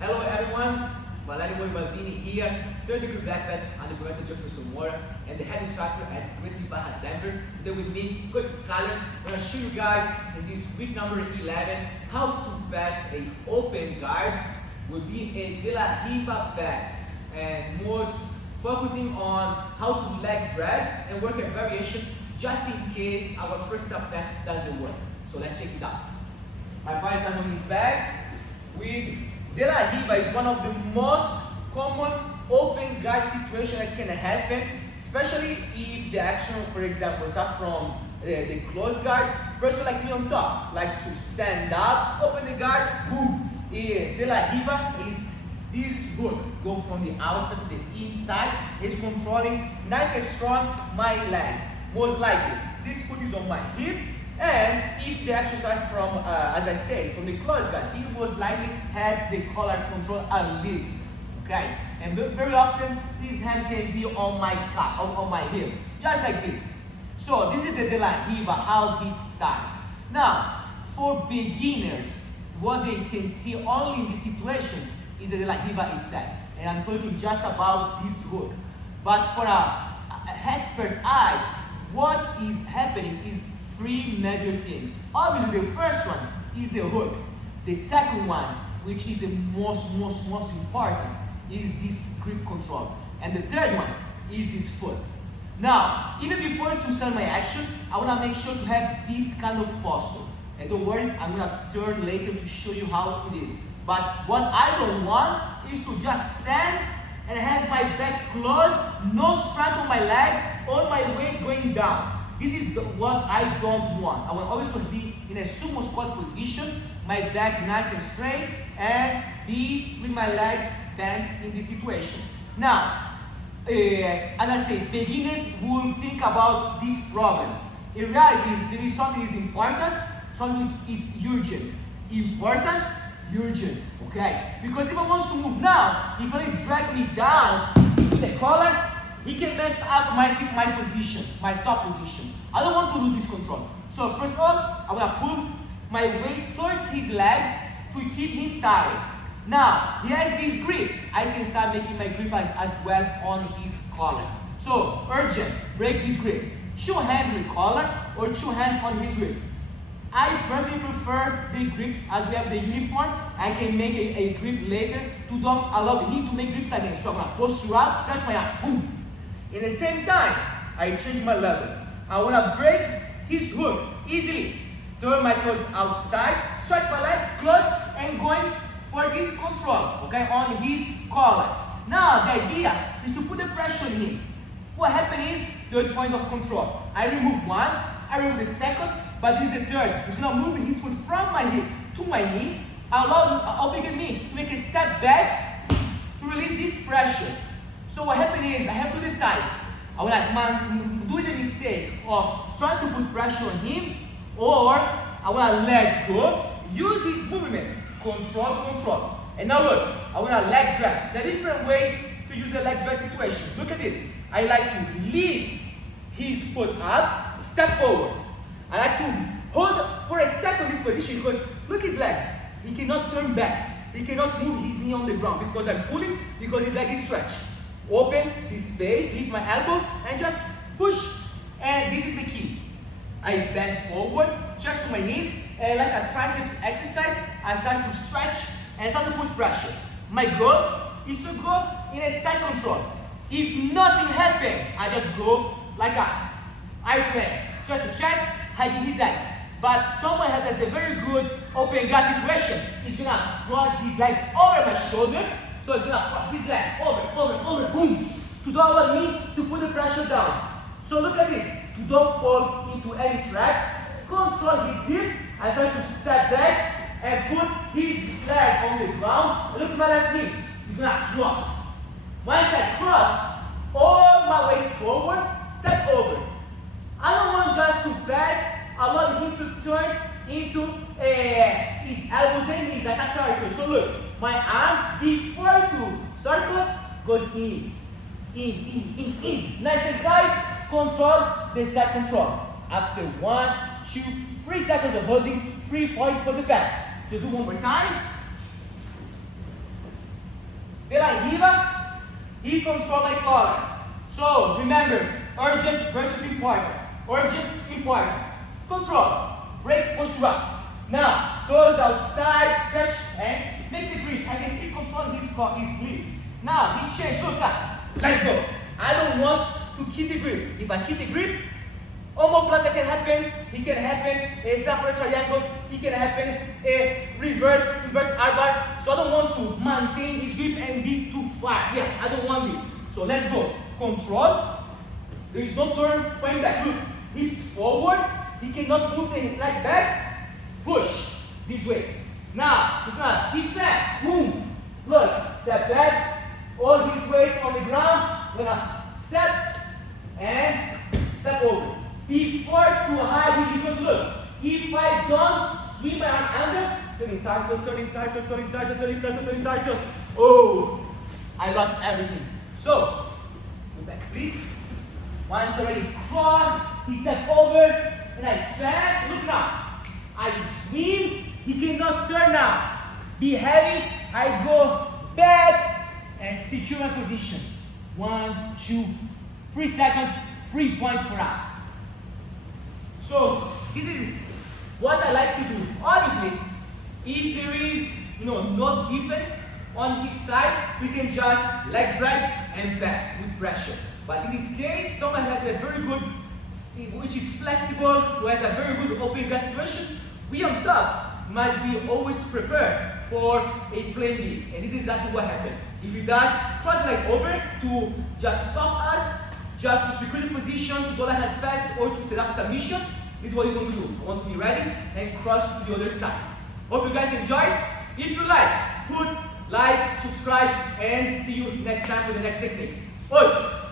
Hello everyone, Valerio here, third degree black belt under Professor Jeffrey Somora and the head instructor at Gracie, Barra, Denver. Today with me, Coach Skyler. I'm going to show you guys in this week number 11 how to pass a open guard will be a de la Riva pass, and most focusing on how to leg grab and work a variation just in case our first attempt doesn't work. So let's check it out. My bicep on his back with de la Riva is one of the most common open guard situation that can happen, especially if the action, for example, starts from the close guard. Person like me on top likes to stand up, open the guard, boom. De la Riva is this hook, go from the outside to the inside, is controlling nice and strong my leg. Most likely, this foot is on my hip, and if the action starts from, as I said, from the close guard, it was likely had the collar control at least, okay? And very often, this hand can be on my on my hip, just like this. So this is the de la Riva, how it starts. Now, for beginners, what they can see only in this situation is the de la Riva itself. And I'm talking just about this hook. But for a expert eyes, what is happening is three major things. Obviously, the first one is the hook. The second one, which is the most important, is this grip control. And the third one is this foot. Now, even before to start my action, I want to make sure to have this kind of posture. And don't worry, I'm going to turn later to show you how it is. But what I don't want is to just stand and have my back closed, no strength on my legs, all my weight going down. This is what I don't want. I want always to be in a sumo squat position, my back nice and straight, and be with my legs bent in this situation. Now, as I say, beginners will think about this problem. In reality, there is something is important, something is urgent. Important, urgent, okay? Because if I want to move now, if I drag me down to the collar, he can mess up my position, my top position. I don't want to lose this control. So first of all, I'm gonna put my weight towards his legs to keep him tight. Now, he has this grip. I can start making my grip as well on his collar. So, urgent, break this grip. Two hands on the collar or two hands on his wrist. I personally prefer the grips as we have the uniform. I can make a grip later to don't allow him to make grips again. So I'm gonna posture up, stretch my arms, boom. In the same time, I change my level. I wanna break his hook easily. Turn my toes outside, stretch my leg, close, and going for this control, okay, on his collar. Now the idea is to put the pressure on him. What happens is, third point of control. I remove one, I remove the second, but this is the third. He's gonna move his foot from my hip to my knee, allow bigger knee to make a step back to release this pressure. So what happens is I have to decide. I wanna do the mistake of trying to put pressure on him, or I wanna let go, use his movement, control. And now look, I wanna leg grab. There are different ways to use a leg grab situation. Look at this. I like to lift his foot up, step forward. I like to hold for a second this position because look his leg. He cannot turn back. He cannot move his knee on the ground because I'm pulling, because his leg is stretched. Open this space, lift my elbow, and just push. And this is the key. I bend forward, just to my knees, and like a triceps exercise, I start to stretch and start to put pressure. My goal is to go in a side control. If nothing happens, I just go like a airplane, just to chest, hugging his leg. But someone that has a very good open guard situation is gonna cross his leg over my shoulder. So it's gonna cross his leg over, boom, to don't allow me to put the pressure down. So look at this, to don't fall into any traps, control his hip, I start to step back and put his leg on the ground. And look at my left knee, he's gonna cross. Once I cross, all my weight forward, step over. I don't want just to pass, I want him to turn into his elbows and knees like a turtle. So look, my arm before to circle goes in. Nice and tight, control the side control. After 1, 2, 3 seconds of holding, 3 points for the pass. Just do one more time. De La Riva, he controls my colors. So remember, urgent versus important. Urgent, important. Control, break, push up. Now, toes outside, stretch, and make the grip. I can see control his sleeve. Now, he changed, look up, let go. I don't want to keep the grip. If I keep the grip, omoplata can happen, it can happen a suffer triangle, it can happen a reverse armbar. So I don't want to maintain this grip and be too far. Yeah, I don't want this. So let go. Control. There is no turn, point back. Look, hips forward. He cannot move the leg back. Push this way. Now, it's not defend. Boom. Look, step back. All his weight on the ground. Gonna step and step over. Before to hide him, because look, if I don't swing my arm under, turning turtle, turning turtle, turning turtle, turning turtle, turning turtle. Oh, I lost everything. So, go back please. Once already cross, he step over, and I fast, look now. I swim, he cannot turn now. Be heavy, I go back and secure my position. 1, 2, 3 seconds, 3 points for us. So this is what I like to do. Obviously, if there is no defense on his side, we can just leg drag and pass with pressure. But in this case, someone has a very good, which is flexible, who has a very good open guard situation, we on top must be always prepared for a plan B. And this is exactly what happened. If he does, cross the leg over to just stop us, just to secure the position, to go like his pass, or to set up submissions. This is what you want to do. I want to be ready and cross to the other side. Hope you guys enjoyed. If you like, put like, subscribe, and see you next time for the next technique. Us!